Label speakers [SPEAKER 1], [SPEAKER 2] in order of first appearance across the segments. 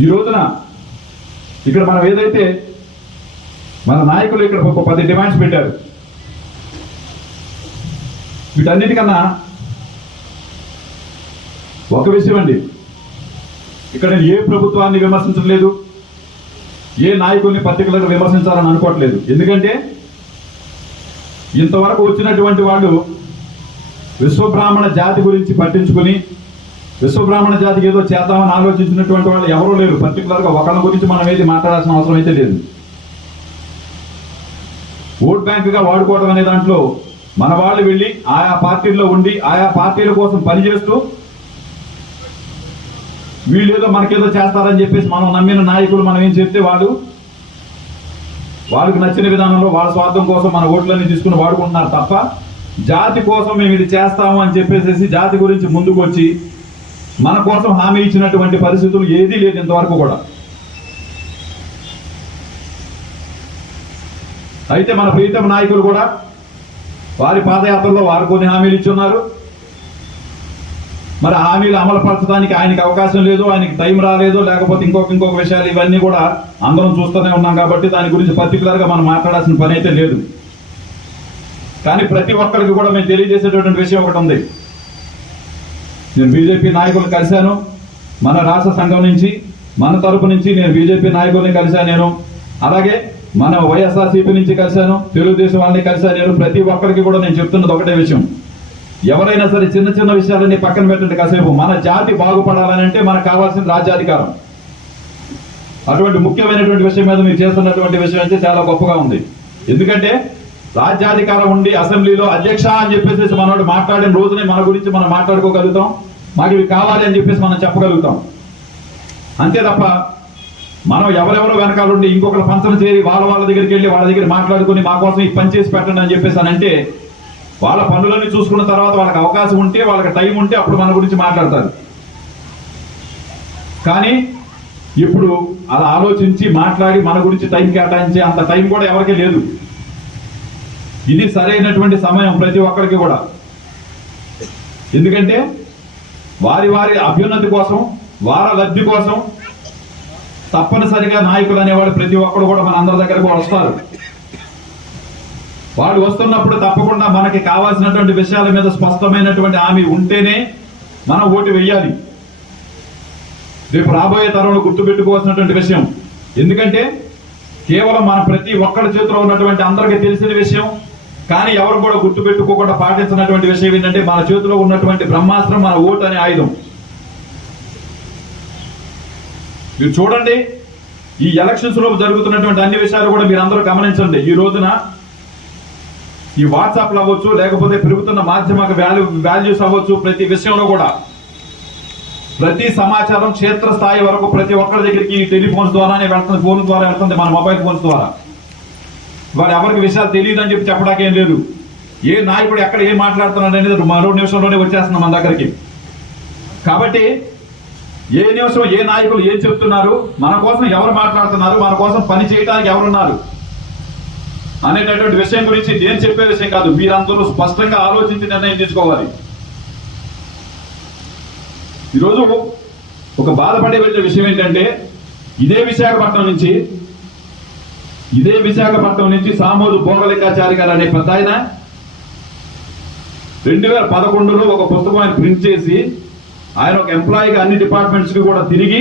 [SPEAKER 1] ఈ రోజున ఇక్కడ మనం ఏదైతే మన నాయకులు ఇక్కడ ఒక పది డిమాండ్స్ పెట్టారు. వీటన్నిటికన్నా ఒక విషయం అండి. ఇక్కడ నేను ఏ ప్రభుత్వాన్ని విమర్శించలేదు ఏ నాయకుల్ని పర్టికులర్గా విమర్శించాలని అనుకోవట్లేదు. ఎందుకంటే ఇంతవరకు వచ్చినటువంటి వాళ్ళు విశ్వబ్రాహ్మణ జాతి గురించి పట్టించుకుని విశ్వబ్రాహ్మణ జాతికి ఏదో చేద్దామని ఆలోచించినటువంటి వాళ్ళు ఎవరూ లేరు. పర్టికులర్గా ఒకళ్ళ గురించి మనం ఏది మాట్లాడాల్సిన అవసరం అయితే లేదు. ఓట్ బ్యాంకుగా వాడుకోవడం అనే దాంట్లో మన వాళ్ళు వెళ్ళి ఆయా పార్టీల్లో ఉండి ఆయా పార్టీల కోసం పనిచేస్తూ వీళ్ళేదో మనకేదో చేస్తారని చెప్పేసి మనం నమ్మిన నాయకులు మనం ఏం చెప్తే వాళ్ళు వాళ్ళకి నచ్చిన విధానంలో వాళ్ళ స్వార్థం కోసం మన ఓట్లన్నీ తీసుకుని వాడుకుంటున్నారు తప్ప జాతి కోసం మేము ఇది చేస్తాము అని చెప్పేసి జాతి గురించి ముందుకు వచ్చి మన కోసం హామీ ఇచ్చినటువంటి పరిస్థితులు ఏదీ లేదు ఇంతవరకు కూడా. అయితే మన ప్రీతం నాయకులు కూడా వారి పాదయాత్రలో వారు కొన్ని హామీలు ఇచ్చున్నారు. మరి హామీలు అమలు పరచడానికి ఆయనకి అవకాశం లేదు ఆయనకి టైం రాలేదు లేకపోతే ఇంకొక ఇంకొక విషయాలు ఇవన్నీ కూడా అందరం చూస్తూనే ఉన్నాం కాబట్టి దాని గురించి పర్టికులర్గా మనం మాట్లాడాల్సిన పని అయితే లేదు. కానీ ప్రతి ఒక్కరికి కూడా మేము తెలియజేసేటటువంటి విషయం ఒకటి ఉంది. నేను బీజేపీ నాయకులు కలిశాను. మన రాష్ట్ర సంఘం నుంచి మన తరపు నుంచి నేను బీజేపీ నాయకుల్ని కలిశాను నేను అలాగే మన వైఎస్ఆర్సీపీ నుంచి కలిశాను తెలుగుదేశం వాళ్ళని కలిశాను నేను ప్రతి ఒక్కరికి కూడా నేను చెప్తున్నది ఒకటే విషయం. ఎవరైనా సరే చిన్న చిన్న విషయాలన్నీ పక్కన పెట్టండి కాసేపు. మన జాతి బాగుపడాలని అంటే మనకు కావాల్సిన రాజ్యాధికారం. అటువంటి ముఖ్యమైనటువంటి విషయం మీద మీరు చేస్తున్నటువంటి విషయం అయితే చాలా గొప్పగా ఉంది. ఎందుకంటే రాజ్యాధికారం ఉండి అసెంబ్లీలో అధ్యక్ష అని చెప్పేసి మనోడు మాట్లాడిన రోజునే మన గురించి మనం మాట్లాడుకోగలుగుతాం. మాకు ఇవి కావాలి అని చెప్పేసి మనం చెప్పగలుగుతాం. అంతే తప్ప మనం ఎవరెవరో వెనకాల ఉండి ఇంకొకరు పంచన చేరి వాళ్ళ వాళ్ళ దగ్గరికి వెళ్ళి వాళ్ళ దగ్గర మాట్లాడుకుని మా కోసం ఈ పని చేసి పెట్టండి అని చెప్పేసి అంటే వాళ్ళ పనులన్నీ చూసుకున్న తర్వాత వాళ్ళకి అవకాశం ఉంటే వాళ్ళకి టైం ఉంటే అప్పుడు మన గురించి మాట్లాడతారు. కానీ ఇప్పుడు అలా ఆలోచించి మాట్లాడి మన గురించి టైం కేటాయించే అంత టైం కూడా ఎవరికీ లేదు. ఇది సరైనటువంటి సమయం ప్రతి ఒక్కరికి కూడా. ఎందుకంటే వారి వారి అభ్యున్నతి కోసం వారి లబ్ధి కోసం తప్పనిసరిగా నాయకులు అనేవాడు ప్రతి ఒక్కరు కూడా మన అందరి దగ్గరకు వస్తారు. వాడు వస్తున్నప్పుడు తప్పకుండా మనకి కావాల్సినటువంటి విషయాల మీద స్పష్టమైనటువంటి హామీ ఉంటేనే మనం ఓటు వెయ్యాలి రేపు రాబోయే తరంలో గుర్తుపెట్టుకోవాల్సినటువంటి విషయం. ఎందుకంటే కేవలం మన ప్రతి ఒక్కరి చేతిలో ఉన్నటువంటి అందరికీ తెలిసిన విషయం కానీ ఎవరు కూడా గుర్తుపెట్టుకోకుండా పాటించినటువంటి విషయం ఏంటంటే మన చేతిలో ఉన్నటువంటి బ్రహ్మాస్త్రం మన ఓటు అనే ఆయుధం. మీరు చూడండి ఈ ఎలక్షన్స్లో జరుగుతున్నటువంటి అన్ని విషయాలు కూడా మీరు అందరూ గమనించండి. ఈ రోజున ఈ వాట్సాప్లు అవ్వచ్చు లేకపోతే పెరుగుతున్న మాధ్యమ వాల్యూ వాల్యూస్ అవ్వచ్చు ప్రతి విషయంలో కూడా. ప్రతి సమాచారం క్షేత్ర స్థాయి వరకు ప్రతి ఒక్కరి దగ్గరికి టెలిఫోన్స్ ద్వారానే వెళ్తుంది ఫోన్ ద్వారా వెళ్తుంది మన మొబైల్ ఫోన్స్ ద్వారా. వాడు ఎవరికి విషయాలు తెలియదు అని చెప్పి చెప్పడానికి ఏం లేదు. ఏ నాయకుడు ఎక్కడ ఏం మాట్లాడుతున్నాడు అనేది మరో నిమిషంలోనే వచ్చేస్తున్నాం మన దగ్గరికి. కాబట్టి ఏ నిమిషం ఏ నాయకులు ఏం చెప్తున్నారు మన కోసం ఎవరు మాట్లాడుతున్నారు మన కోసం పని చేయడానికి ఎవరున్నారు అనేటటువంటి విషయం గురించి నేను చెప్పే విషయం కాదు. మీరందరూ స్పష్టంగా ఆలోచించి నిర్ణయం తీసుకోవాలి. ఈరోజు ఒక బాధపడే విషయం ఏంటంటే ఇదే విశాఖపట్నం నుంచి ఇదే విశాఖపట్నం నుంచి సామోజు భోగలికాచారి గారు అనే పెద్ద ఆయన రెండు వేల పదకొండులో ఒక పుస్తకం ఆయన ప్రింట్ చేసి ఆయన ఒక ఎంప్లాయీగా అన్ని డిపార్ట్మెంట్స్కి కూడా తిరిగి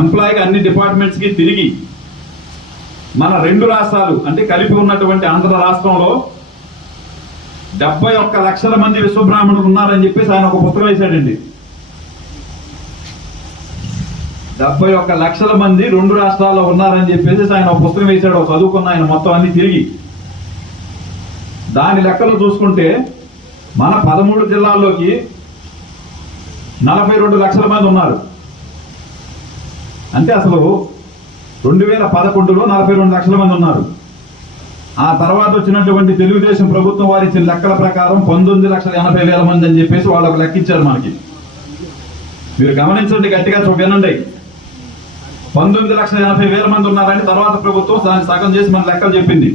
[SPEAKER 1] ఎంప్లాయీగా అన్ని డిపార్ట్మెంట్స్కి తిరిగి మన రెండు రాష్ట్రాలు అంటే కలిపి ఉన్నటువంటి ఆంధ్ర రాష్ట్రంలో డెబ్బై ఒక్క లక్షల మంది విశ్వబ్రాహ్మణులు ఉన్నారని చెప్పేసి ఆయన ఒక పుస్తకం వేశాడండి. డెబ్బై ఒక్క లక్షల మంది రెండు రాష్ట్రాల్లో ఉన్నారని చెప్పేసి ఆయన ఒక పుస్తకం వేశాడు ఒక చదువుకున్న ఆయన మొత్తం అన్ని తిరిగి. దాని లెక్కలు చూసుకుంటే మన పదమూడు జిల్లాల్లోకి నలభై రెండు లక్షల మంది ఉన్నారు. అంటే అసలు రెండు వేల పదకొండులో నలభై రెండు లక్షల మంది ఉన్నారు. ఆ తర్వాత వచ్చినటువంటి తెలుగుదేశం ప్రభుత్వం వారి ఇచ్చిన లెక్కల ప్రకారం పంతొమ్మిది లక్షల ఎనభై వేల మంది అని చెప్పేసి వాళ్ళకు లెక్కించారు మనకి. మీరు గమనించండి గట్టిగా చూ వినండి. పంతొమ్మిది లక్షల ఎనభై వేల మంది ఉన్నారని తర్వాత ప్రభుత్వం దాన్ని సగం చేసి మన లెక్కలు చెప్పింది.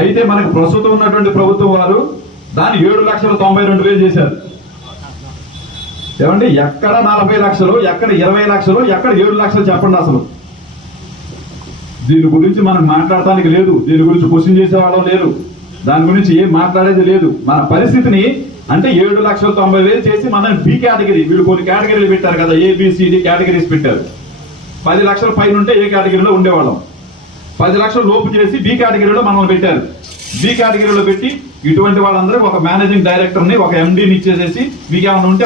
[SPEAKER 1] అయితే మనకు ప్రస్తుతం ఉన్నటువంటి ప్రభుత్వం వారు దాన్ని ఏడు లక్షల తొంభై రెండు వేలు చేశారు. ఏమండి? ఎక్కడ నలభై లక్షలు ఎక్కడ ఇరవై లక్షలు ఎక్కడ ఏడు లక్షలు చెప్పండి అసలు. దీని గురించి మనం మాట్లాడటానికి లేదు. దీని గురించి క్వశ్చన్ చేసేవాళ్ళం లేరు దాని గురించి ఏం మాట్లాడేది లేదు. మన పరిస్థితిని అంటే ఏడు లక్షల తొంభై వేలు చేసి మనం బి కేటగిరీ వీళ్ళు కొన్ని కేటగిరీలు పెట్టారు కదా ఏబిసిడి కేటగిరీస్ పెట్టారు. పది లక్షల పైన ఉంటే ఏ కేటగిరీలో ఉండేవాళ్ళం. పది లక్షల లోపు చేసి బి కేటగిరీలో మనం పెట్టారు. బి కేటగిరీలో పెట్టి ఇటువంటి వాళ్ళందరూ ఒక మేనేజింగ్ డైరెక్టర్ని ఒక ఎండీని ఇచ్చేసేసి మీకేమైనా ఉంటే